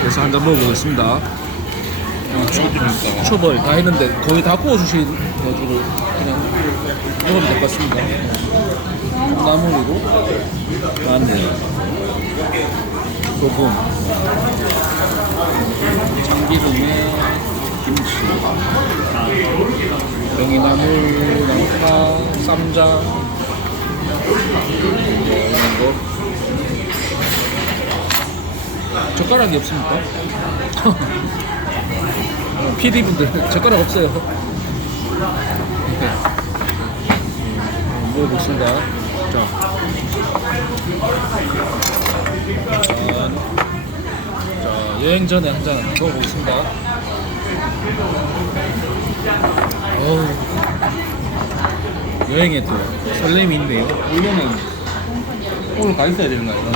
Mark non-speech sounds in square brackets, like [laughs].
그래서 한 잔 먹어보겠습니다. 초벌 다 했는데 거의 다 구워주셔가지고 그냥 먹으면 될 것 같습니다. 나물이고 마늘, 소금, 참기름에 김치, 명이나물, 양파, 쌈장 이런 거. 젓가락이 없습니까? [laughs] PD분들 젓가락 없어요. 네. 음, 먹어보겠습니다. 자. 짠. 자, 여행 전에 한 잔 먹어보겠습니다. 어우. 여행에 또 설렘이 있네요. 이거는 오늘 가 있어야 되는 거 아니야?